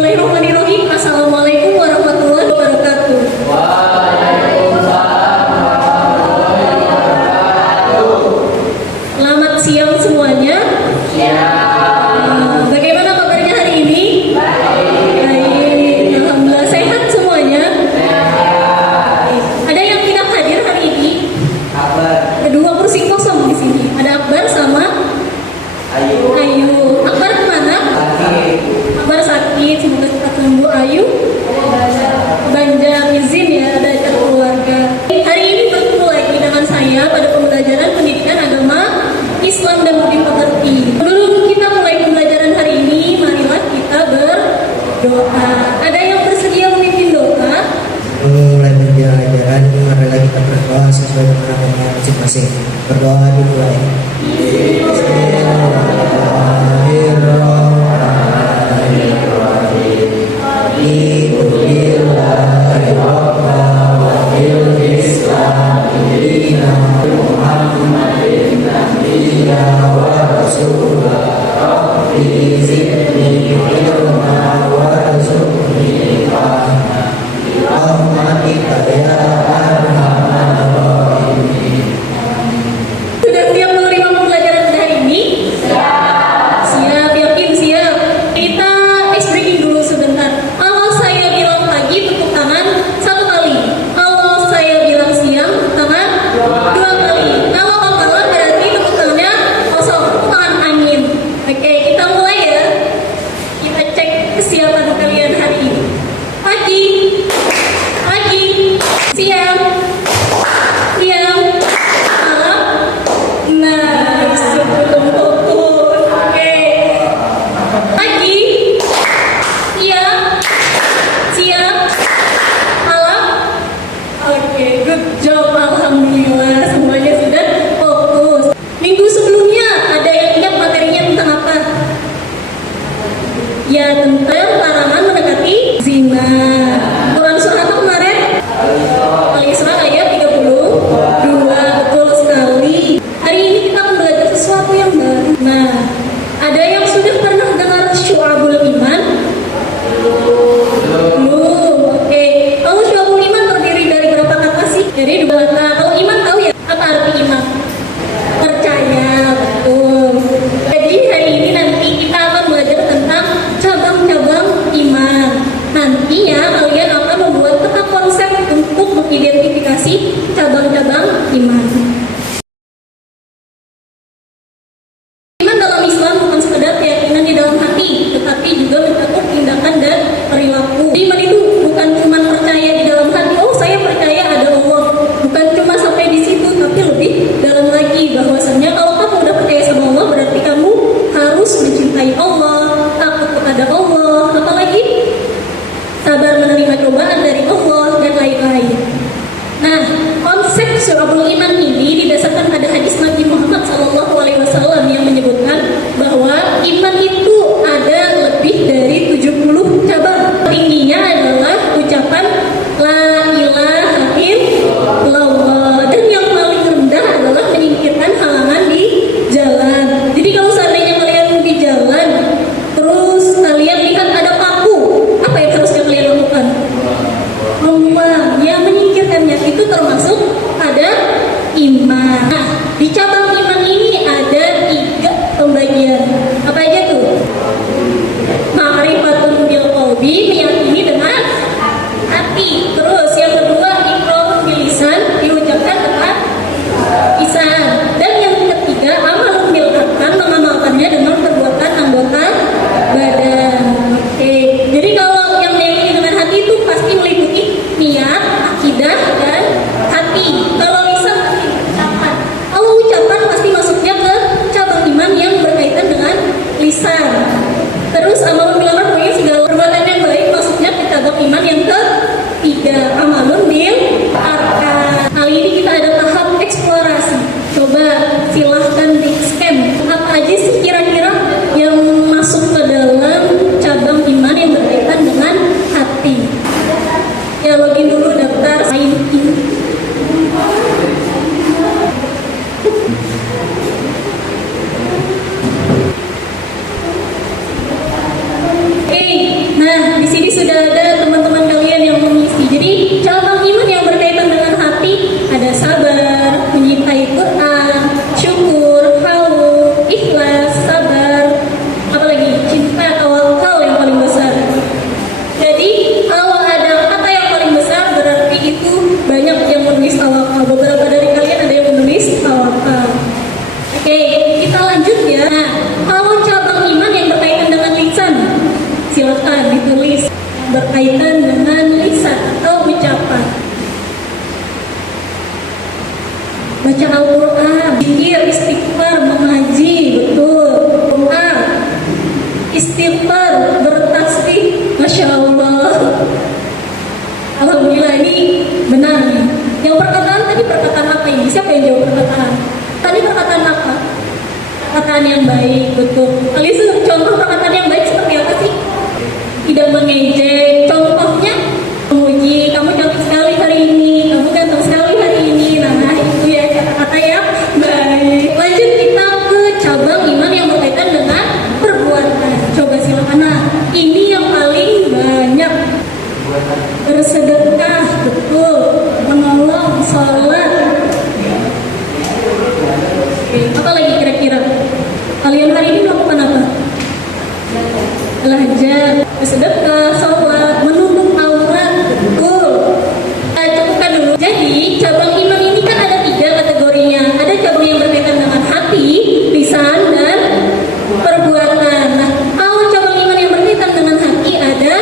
Bismillahirrahmanirrahim. Assalamualaikum warahmatullahi wabarakatuh. Selamat siang semuanya. Bagaimana kabarnya hari ini? Baik. Alhamdulillah sehat semuanya. Ada yang tidak hadir hari ini? Ada 2 kursi kosong di sini. Ada Akbar sama Ayu. Akbar kemana? Akbar sakit. Semoga cepat sembuh. Ayu Banjar izin ya, ada acara keluarga. Hari ini bertemu lagi dengan saya pada pembelajaran pendidikan agama Islam dan budi pekerti. Sebelum kita mulai pembelajaran hari ini, marilah kita berdoa. Ada yang bersedia memimpin doa? Mulai pembelajaran, marilah kita berdoa sesuai dengan agama masing-masing. Berdoa dimulai. Sudah siap menerima pembelajaran pada hari ini? Siap, yakin siap. Kita ice breaking dulu sebentar. Kalau saya bilang pagi, tepuk tangan 1 kali. Kalau saya bilang siang, tepuk tangan 2 kali. Kalau malam berarti tepuk tangannya kosong. Tepuk tangan angin. Oke, kita mulai ya. Kita cek kesiapan kalian hari ini. Pagi, siang, malam. Nah, sebelum fokus. Oke. Pagi, siang, malam. Oke, good job. Alhamdulillah, semuanya sudah fokus. Minggu sebelumnya ada yang ingat materinya tentang apa? Ya, tentang larangan mendekati zina. Quran surah apa kemarin? Al-Isra ayat 32. Betul sekali. Hari ini kita akan belajar sesuatu yang baru. Nah, ada yang sudah pernah dengar Syu'abul Iman? Belum. Oke. Kalau Syu'abul Iman terdiri dari berapa kata sih? Dari 2 kata. Kalau iman tahu ya? Apa arti iman? Percaya. Betul. Jadi hari ini nanti kita akan belajar tentang cabang-cabang istighfar, bertasbih. Masya Allah. Alhamdulillah ini benar nih. Yang perkataan tadi perkataan apa ini? Siapa yang jawab perkataan? Tadi perkataan apa? Perkataan yang baik, betul. Alisu, contoh perkataan yang baik seperti apa sih? Tidak mengejek. Contohnya, memuji, kamu cantik sekali hari ini, kamu ganteng sekali hari ini. Nah, itu ya kata-kata yang baik. Lanjut kita ke cabang iman yang berkaitan dengan perbuatan. Coba silakan. Nah, ini yang paling banyak. Bersedekah, betul. Menolong, sholat. Apa lagi kira-kira? Kalian hari ini melakukan apa? Belajar, bersedekah, sholat, menutup aurat, betul. Kita cukupkan dulu. Jadi cabang iman ini kan ada 3 kategorinya. Ada cabang yang berkaitan dengan hati, lisan, dan perbuatan. Nah, kalau cabang iman yang berkaitan dengan hati ada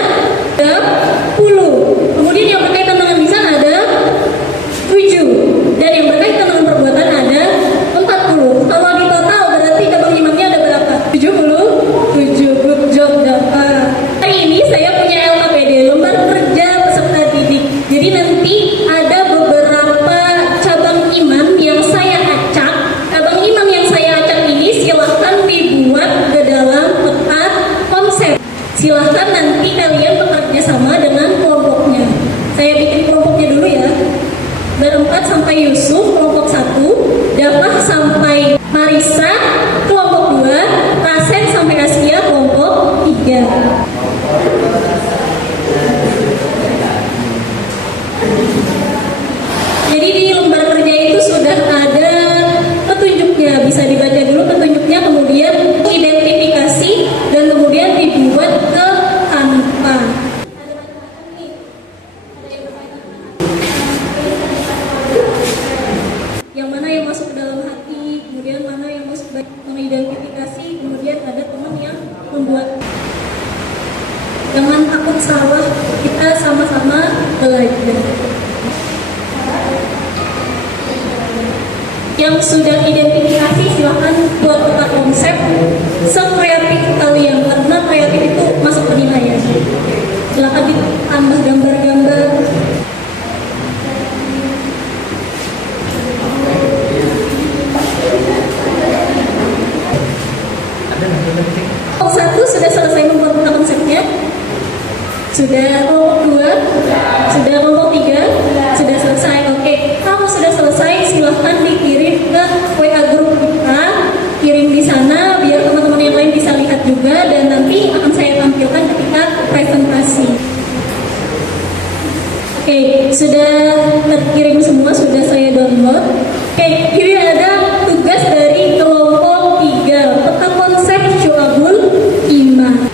10. Kemudian yang berkaitan dengan lisan ada 7. Dan yang berkaitan dengan perbuatan ada 40. Kalau di total berarti cabang imannya ada berapa? 77. Good job dapat. Hari ini saya punya LKPD, lembar kerja peserta didik. Jadi nanti ada beberapa cabang iman yang saya acak. Cabang iman yang saya acak ini silahkan dibuat ke dalam peta konsep. Silahkan nanti kalian bekerja sama dengan kelompoknya. Saya bikin kelompoknya dulu ya. Berempat sampai Yusuf, kelompok 1. Dafah sampai Marisa, kelompok 2. Rasen sampai Asia, kelompok 3. Jadi di lembar kerja itu sudah ada petunjuknya. Bisa dibaca dulu petunjuknya, kemudian identifikasi, dan kemudian dibuat ke Canva. Yang mana yang masuk ke dalam hati, kemudian mana yang masuk mengidentifikasi, kemudian ada teman yang membuat. Jangan takut salah, kita sama-sama belajar. Yang sudah identifikasi silahkan buat peta konsep sekreatif kalian, karena kreatif itu masuk penilaian. Silahkan ditambah gambar-gambar. Kelompok 1 sudah selesai membuat peta konsepnya? Sudah. Kelompok 2? Sudah. Kelompok 3? Sudah selesai. Oke, kalau sudah selesai silahkan dikirim ke WA grup kita. Kirim di sana biar teman-teman yang lain bisa lihat juga, dan nanti akan saya tampilkan ketika presentasi. Oke, sudah terkirim semua, sudah saya download. Oke, ini ada tugas dari kelompok 3, peta konsep Syu'abul Iman.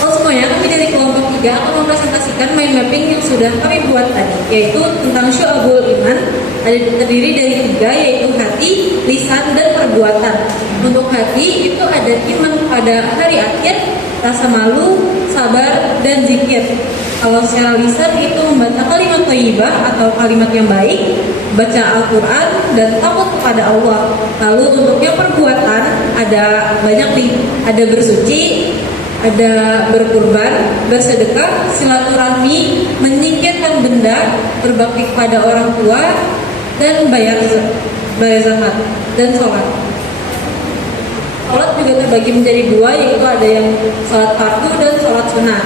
Semuanya, kami dari kelompok 3 akan mempresentasikan mind mapping yang sudah kami buat tadi, yaitu tentang Syu'abul Iman. Terdiri dari 3, yaitu hati, lisan, dan perbuatan. Untuk hati itu ada iman pada hari akhir, rasa malu, sabar, dan zikir. Kalau secara lisan itu membaca kalimat thayyibah atau kalimat yang baik, baca Al-Quran, dan takut kepada Allah. Lalu untuk yang perbuatan ada banyak nih, ada bersuci, ada berkurban, bersedekah, silaturahmi, menyingkirkan benda, berbakti kepada orang tua, dan bayar zakat, dan sholat. Sholat juga terbagi menjadi 2, yaitu ada yang sholat fardu dan sholat sunnah.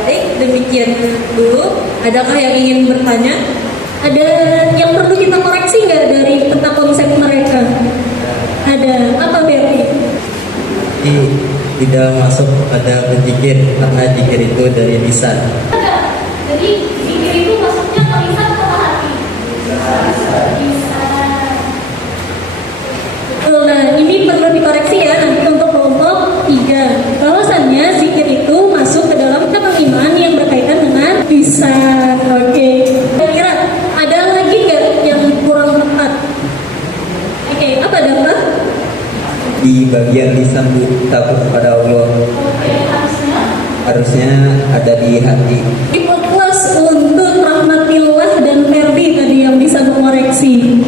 Baik, demikian dulu. Adakah yang ingin bertanya? Ada yang perlu kita koreksi nggak dari peta konsep mereka? Ada. Apa Berti? Tidak masuk pada berzikir, karena zikir itu dari lisan. Jadi zikir itu masuknya ke lisan atau ke hati? Lisan. Nah, ini perlu dikoreksi ya nanti untuk kelompok 3. Bahwasannya zikir itu masuk ke dalam cabang iman yang berkaitan dengan lisan. Oke. Kira-kira ada lagi nggak yang kurang tepat? Oke, apa dapat? Di bagian lisan takut kepada Allah. Harusnya ada di hati. Ikhlas untuk rahmatillah dan Ferdi tadi yang bisa mengoreksi.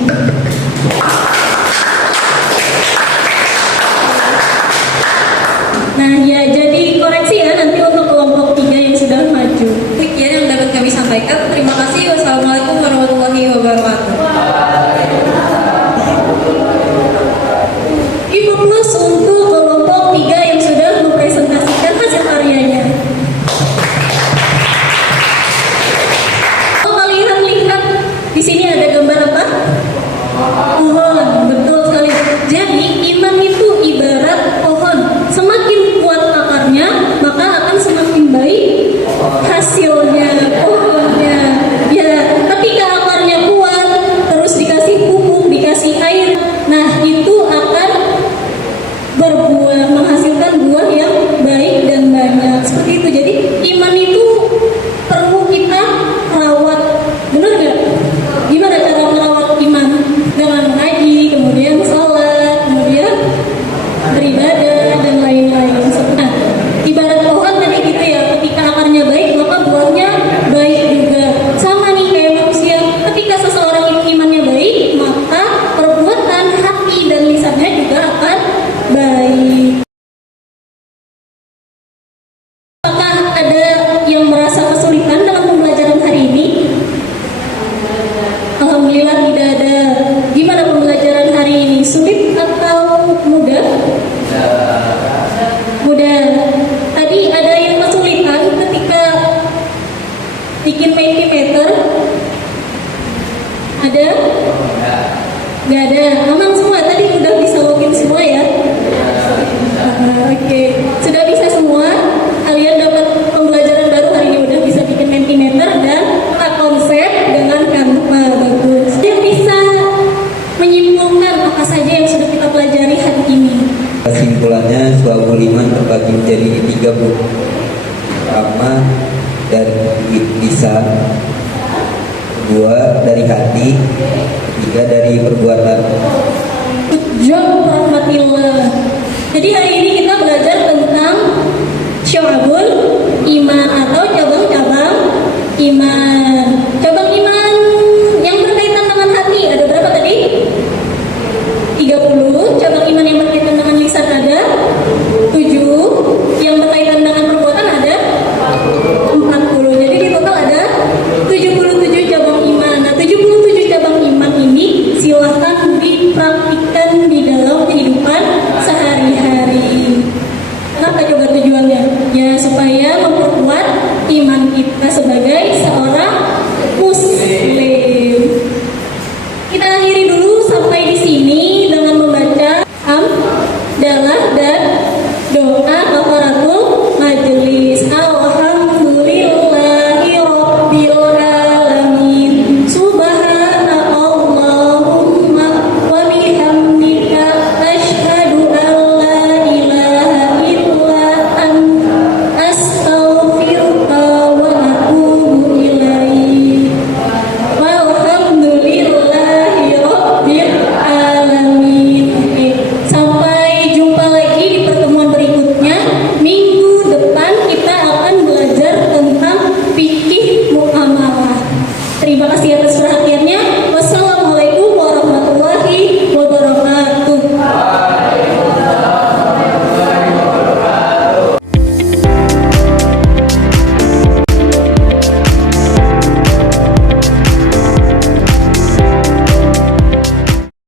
Gak ada, aman semua. Tadi udah bisa login semua ya. Oke, sudah bisa semua. Kalian dapat pembelajaran baru hari ini, udah bisa bikin Mentimeter dan tata konsep dengan Canva. Bagus. Yang bisa menyimpulkan apa saja yang sudah kita pelajari hari ini. Kesimpulannya, Syu'abul Iman terbagi menjadi 3 buku. Pertama dari lisan, kedua dari hati, ketiga dari perbuatan. Jom rahmatillah. Jadi hari ini kita belajar tentang Syu'abul Iman atau cabang-cabang iman.